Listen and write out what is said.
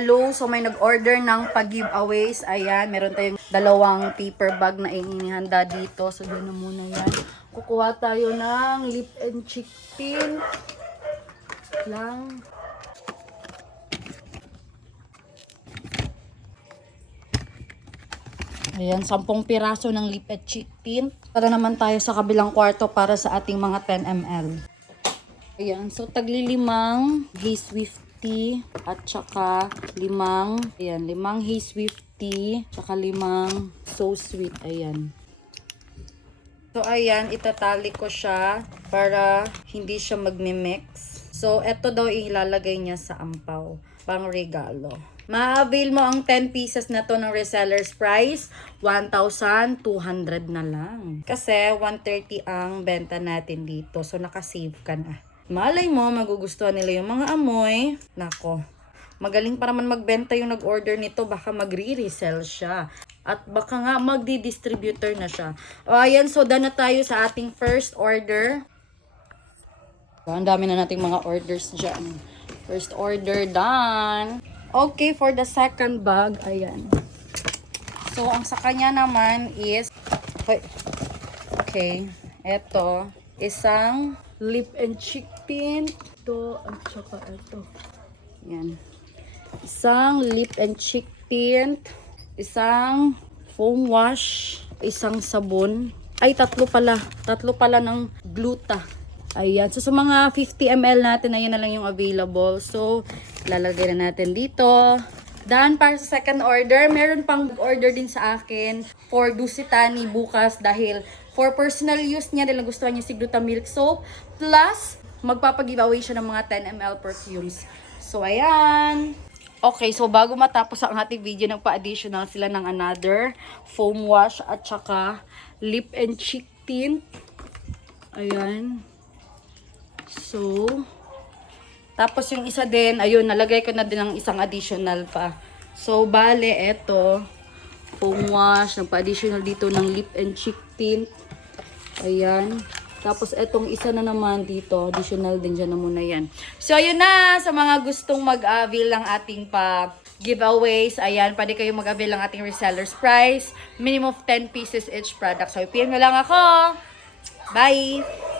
Hello, so may nag-order ng pag-giveaways. Ayan, meron tayong dalawang paper bag na inihanda dito. So, doon na muna yan. Kukuha tayo ng lip and cheek tint lang. Ayan, 10 piraso ng lip and cheek tint. Tara naman tayo sa kabilang kwarto para sa ating mga 10 ml. Ayan, so tagli-5 Hey Swifty at saka 5 Hey Swifty, saka 5 So Sweet. Ayan. So ayan, itatali ko siya para hindi siya magmi-mix. So eto daw ilalagay niya sa ampaw, pang regalo. Ma-avail mo ang 10 pieces na to ng reseller's price, 1,200 na lang. Kasi 130 ang benta natin dito. So nakasave ka na. Malay mo, magugustuhan nila yung mga amoy. Nako, magaling pa naman magbenta yung nag-order nito. Baka magre-resell siya. At baka nga magdi-distributor na siya. O ayan, so done na tayo sa ating first order. So, ang dami na nating mga orders dyan. First order done. Okay, for the second bag, ayan. So, ang sa kanya naman is, okay, eto, isang lip and cheek tint. Ito, at saka ito. Yan. Isang lip and cheek tint. Isang foam wash. Isang sabon. Ay, tatlo pala. Tatlo pala ng gluta. Ayan. So, sa mga 50 ml natin, ayan na lang yung available. So, lalagay na natin dito. Done para sa second order. Meron pang order din sa akin for Dusitani bukas dahil for personal use niya dahil gusto niya si Gluta Milk Soap. Plus, magpapag-giveaway siya ng mga 10 ml perfumes. So, ayan. Okay, so bago matapos ang ating video, nagpa-additional sila ng another foam wash at saka lip and cheek tint. Ayan. So, tapos yung isa din, ayun, nalagay ko na din ng isang additional pa. So, bale, eto, foam wash, nagpa-additional dito ng lip and cheek tint. Ayan. Tapos, etong isa na naman dito, additional din dyan na muna yan. So, ayun na, sa mga gustong mag-avail ng ating giveaways, ayan, pwede kayo mag-avail ng ating reseller's price. Minimum of 10 pieces each product. So, i-PM nyo lang ako. Bye!